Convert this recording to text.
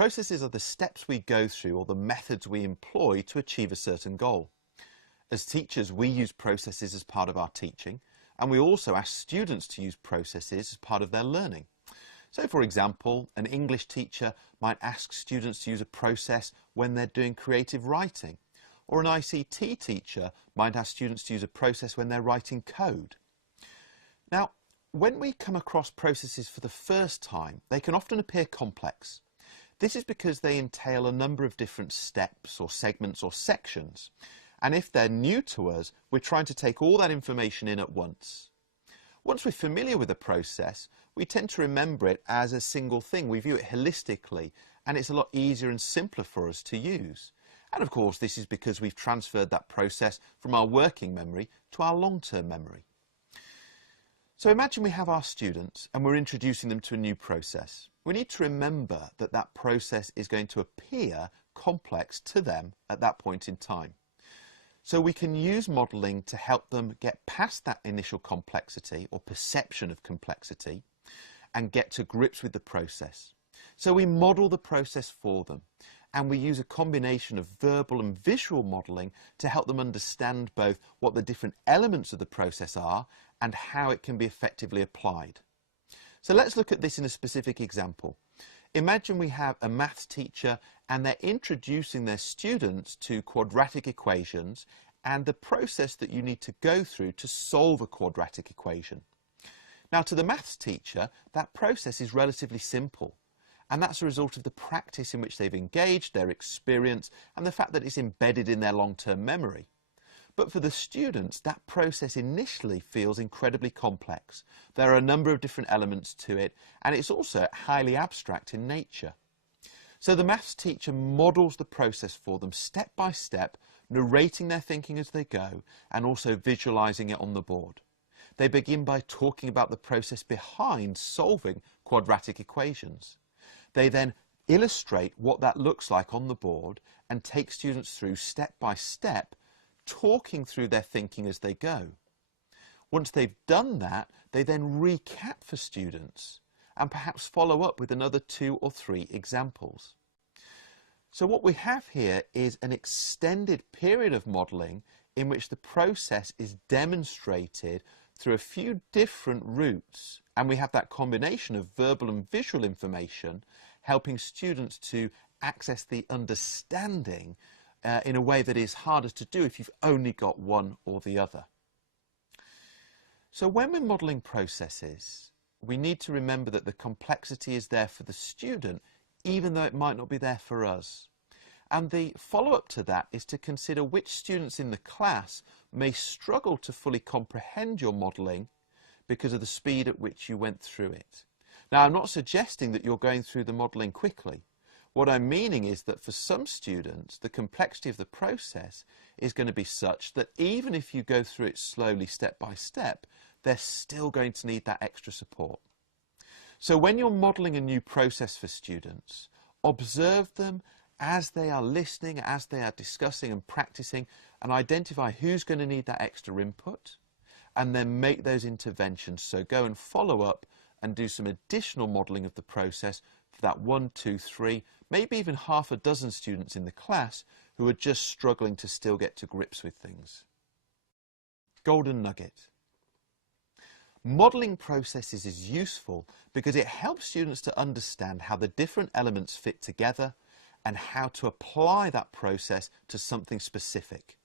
processes are the steps we go through or the methods we employ to achieve a certain goal. As teachers, we use processes as part of our teaching, and we also ask students to use processes as part of their learning. So, for example, an English teacher might ask students to use a process when they're doing creative writing, or an ICT teacher might ask students to use a process when they're writing code. Now, when we come across processes for the first time, they can often appear complex. This is because they entail a number of different steps or segments or sections. And if they're new to us, we're trying to take all that information in at once. Once we're familiar with a process, we tend to remember it as a single thing. We view it holistically, and it's a lot easier and simpler for us to use. And of course, this is because we've transferred that process from our working memory to our long-term memory. So imagine we have our students and we're introducing them to a new process. We need to remember that that process is going to appear complex to them at that point in time. So we can use modelling to help them get past that initial complexity or perception of complexity and get to grips with the process. So we model the process for them, and we use a combination of verbal and visual modelling to help them understand both what the different elements of the process are and how it can be effectively applied. So let's look at this in a specific example. Imagine we have a maths teacher and they're introducing their students to quadratic equations and the process that you need to go through to solve a quadratic equation. Now, to the maths teacher, that process is relatively simple, and that's a result of the practice in which they've engaged, their experience, and the fact that it's embedded in their long-term memory. But for the students, that process initially feels incredibly complex. There are a number of different elements to it, and it's also highly abstract in nature. So the maths teacher models the process for them step by step, narrating their thinking as they go, and also visualizing it on the board. They begin by talking about the process behind solving quadratic equations. They then illustrate what that looks like on the board and take students through step by step, talking through their thinking as they go. Once they've done that, they then recap for students and perhaps follow up with another 2 or 3 examples. So what we have here is an extended period of modelling in which the process is demonstrated through a few different routes, and we have that combination of verbal and visual information helping students to access the understanding in a way that is harder to do if you've only got one or the other. So when we're modelling processes, we need to remember that the complexity is there for the student, even though it might not be there for us. And the follow-up to that is to consider which students in the class may struggle to fully comprehend your modelling because of the speed at which you went through it. Now, I'm not suggesting that you're going through the modelling quickly. What I'm meaning is that for some students, the complexity of the process is going to be such that even if you go through it slowly, step by step, they're still going to need that extra support. So when you're modelling a new process for students, observe them as they are listening, as they are discussing and practicing, and identify who's going to need that extra input, and then make those interventions. So go and follow up and do some additional modelling of the process for that 1, 2, 3, maybe even half a dozen students in the class who are just struggling to still get to grips with things. Golden nugget. Modelling processes is useful because it helps students to understand how the different elements fit together and how to apply that process to something specific.